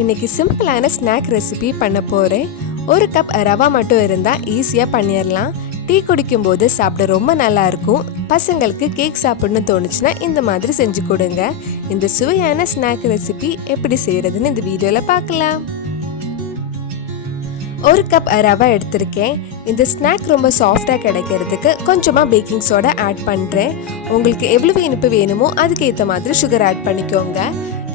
இன்னைக்கு சிம்பிளான snack recipe பண்ண போகிறேன். ஒரு கப் ரவா மட்டும் இருந்தால் ஈஸியாக பண்ணிடலாம். டீ குடிக்கும்போது சாப்பிட ரொம்ப நல்லாயிருக்கும். பசங்களுக்கு கேக் சாப்பிடணும்னு தோணுச்சுன்னா இந்த மாதிரி செஞ்சு கொடுங்க. இந்த சுவையான ஸ்நாக் ரெசிபி எப்படி செய்கிறதுன்னு இந்த வீடியோவில் பார்க்கலாம். ஒரு கப் ரவா எடுத்திருக்கேன். இந்த ஸ்நாக் ரொம்ப சாஃப்டாக கிடைக்கிறதுக்கு கொஞ்சமாக பேக்கிங் சோடா ஆட் பண்ணுறேன். உங்களுக்கு எவ்வளவு இனிப்பு வேணுமோ அதுக்கேற்ற மாதிரி சுகர் ஆட் பண்ணிக்கோங்க.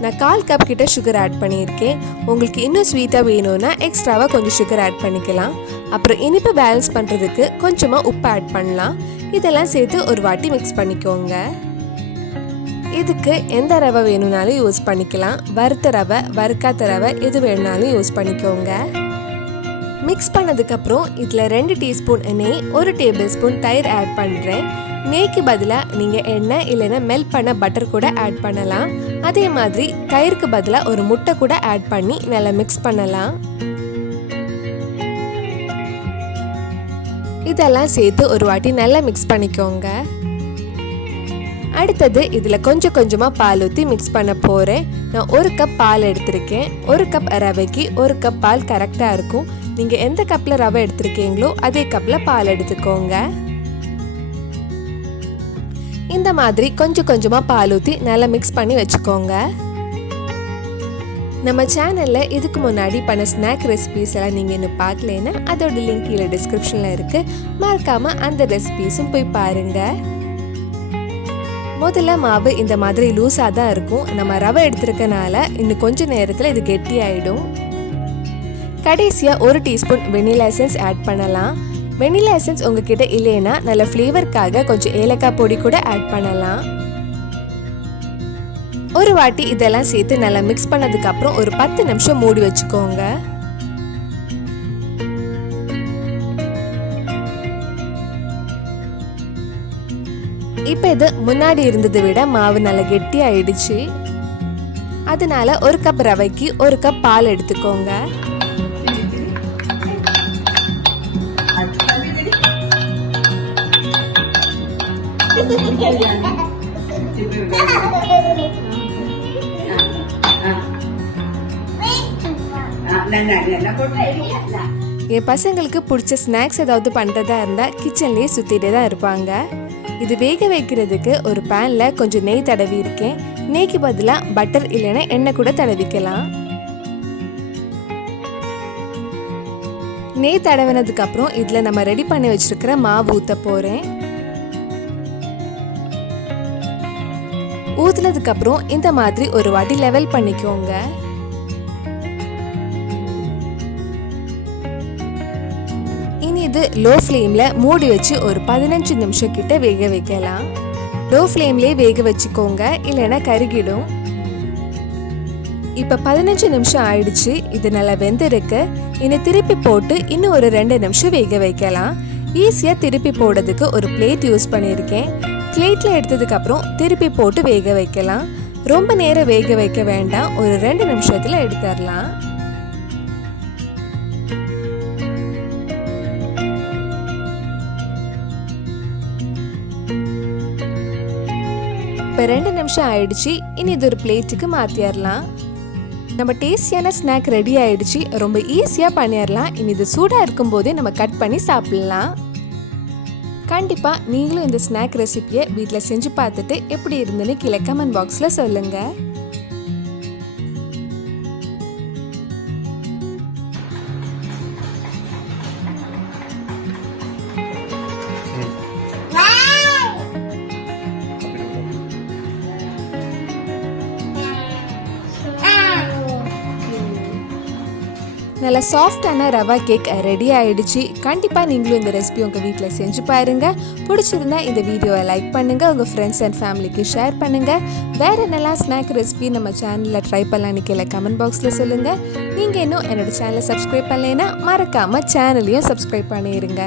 நான் 1/4 கப் கிட்ட சுகர் ஆட் பண்ணியிருக்கேன். உங்களுக்கு இன்னும் ஸ்வீட்டாக வேணும்னா எக்ஸ்ட்ராவாக கொஞ்சம் சுகர் ஆட் பண்ணிக்கலாம். அப்புறம் இனிப்பு பேலன்ஸ் பண்ணுறதுக்கு கொஞ்சமாக உப்பு ஆட் பண்ணலாம். இதெல்லாம் சேர்த்து ஒரு வாட்டி மிக்ஸ் பண்ணிக்கோங்க. இதுக்கு எந்த ரவை வேணும்னாலும் யூஸ் பண்ணிக்கலாம். வறுத்த ரவை, வறுக்காத ரவை எது வேணும்னாலும் யூஸ் பண்ணிக்கோங்க. மிக்ஸ் பண்ணதுக்கப்புறம் இதில் 2 டீஸ்பூன் நெய், 1 டேபிள் ஸ்பூன் தயிர் ஆட் பண்ணுறேன். நெய்க்கு பதிலாக நீங்கள் எண்ணெய் இல்லைன்னா மெல்ட் பண்ண பட்டர் கூட ஆட் பண்ணலாம். அதே மாதிரி தயிருக்கு பதிலாக ஒரு முட்டை கூட ஆட் பண்ணி நல்லா மிக்ஸ் பண்ணலாம். இதெல்லாம் சேர்த்து ஒரு வாட்டி நல்லா மிக்ஸ் பண்ணிக்கோங்க. அடுத்தது இதில் கொஞ்சம் கொஞ்சமாக பால் ஊற்றி மிக்ஸ் பண்ண போகிறேன். நான் 1 கப் பால் எடுத்திருக்கேன். 1 கப் ரவைக்கு 1 கப் பால் கரெக்டாக இருக்கும். நீங்கள் எந்த கப்பில் ரவை எடுத்திருக்கீங்களோ அதே கப்பில் பால் எடுத்துக்கோங்க. இந்த மாதிரி கொஞ்சம் கொஞ்சமாக பால் ஊற்றி நல்லா மிக்ஸ் பண்ணி வச்சுக்கோங்க. நம்ம சேனலில் இதுக்கு முன்னாடி பண்ண ஸ்நாக் ரெசிபீஸ் எல்லாம் நீங்கள் இன்னும் பார்க்கலன்னா அதோட லிங்க் கீழே டிஸ்கிரிப்ஷனில் இருக்குது. மறக்காமல் அந்த ரெசிபீஸும் போய் பாருங்கள். முதல்ல மாவு இந்த மாதிரி லூஸாக தான் இருக்கும். நம்ம ரவை எடுத்துருக்கனால இன்னும் கொஞ்சம் நேரத்தில் இது கெட்டி ஆகிடும். கடைசியாக 1 டீஸ்பூன் வெனிலா எசன்ஸ் ஆட் பண்ணலாம். வெனிலா எசன்ஸ் உங்ககிட்ட இல்லைன்னா நல்ல ஃப்ளேவருக்காக கொஞ்சம் ஏலக்காய் பொடி கூட ஆட் பண்ணலாம். ஒரு வாட்டி இதெல்லாம் சேர்த்து நல்லா மிக்ஸ் பண்ணதுக்கு அப்புறம் ஒரு 10 நிமிஷம் மூடி வச்சுக்கோங்க. இப்போ இது முன்னாடி இருந்ததை விட மாவு நல்லா கெட்டி ஆயிடுச்சு. அதனால 1 கப் ரவைக்கு 1 கப் பால் எடுத்துக்கோங்க. என் பசங்களுக்கு பிடிச்ச ஸ்நாக்ஸ் ஏதாவது பண்ணுறதா இருந்தால் கிச்சன்லேயே சுற்றிட்டே தான் இருப்பாங்க. இது வேக வைக்கிறதுக்கு ஒரு பேனில் கொஞ்சம் நெய் தடவி இருக்கேன். நெய்க்கு பதிலாக பட்டர் இல்லைன்னா எண்ணெய் கூட தடவிக்கலாம். நெய் தடவினதுக்கு அப்புறம் இதில் நம்ம ரெடி பண்ணி வச்சிருக்கிற மாவு ஊற்ற போகிறேன். ஊத்துனதுக்கு அப்புறம் இந்த மாதிரி ஒரு வாட்டி லெவல் பண்ணிக்கோங்க. இனி இது லோ ஃப்ளேம்ல மூடி வச்சு ஒரு 15 நிமிஷம் கிட்ட வேக வைக்கலாம். லோ ஃப்ளேம்லயே வேக வச்சுக்கோங்க, இல்லைன்னா கருகிடும். இப்ப 15 நிமிஷம் ஆயிடுச்சு. இது நல்லா வெந்திருக்கு. இனி திருப்பி போட்டு இன்னும் ஒரு 2 நிமிஷம் வேக வைக்கலாம். ஈஸியா திருப்பி போடுறதுக்கு ஒரு பிளேட் யூஸ் பண்ணியிருக்கேன். பிளேட்ல எடுத்ததுக்கு அப்புறம் திருப்பி போட்டு வேக வைக்கலாம். ரொம்ப நேரம் வேக வைக்க வேண்டாம். ஒரு 2 நிமிஷத்துல எடுத்துடலாம். இப்போ 2 நிமிஷம் ஆயிடுச்சு. இனி இது ஒரு பிளேட்டுக்கு மாற்றிடலாம். நம்ம டேஸ்டியான ஸ்நாக் ரெடி ஆயிடுச்சு. ரொம்ப ஈஸியாக பண்ணிடலாம். இனி இது சூடாக இருக்கும் போதே நம்ம கட் பண்ணி சாப்பிடலாம். கண்டிப்பாக நீங்களும் இந்த ஸ்நாக் ரெசிபியை வீட்டில் செஞ்சு பார்த்துட்டு எப்படி இருந்துன்னு கீழே கமெண்ட் பாக்ஸில் சொல்லுங்கள். நல்ல சாஃப்டான ரவா கேக் ரெடி ஆயிடுச்சு. கண்டிப்பாக நீங்களும் இந்த ரெசிபி உங்கள் வீட்டில் செஞ்சு பாருங்கள். பிடிச்சிருந்தா இந்த வீடியோவை லைக் பண்ணுங்கள், உங்கள் ஃப்ரெண்ட்ஸ் அண்ட் ஃபேமிலிக்கு ஷேர் பண்ணுங்கள். வேறு என்னெல்லாம் ஸ்நாக் ரெசிபி நம்ம சேனலில் ட்ரை பண்ணலான்னு கீழே கமெண்ட் பாக்ஸில் சொல்லுங்கள். நீங்கள் இன்னும் என்னோடய சேனலை சப்ஸ்கிரைப் பண்ணலைன்னா மறக்காமல் சேனலையும் சப்ஸ்கிரைப் பண்ணிடுங்க.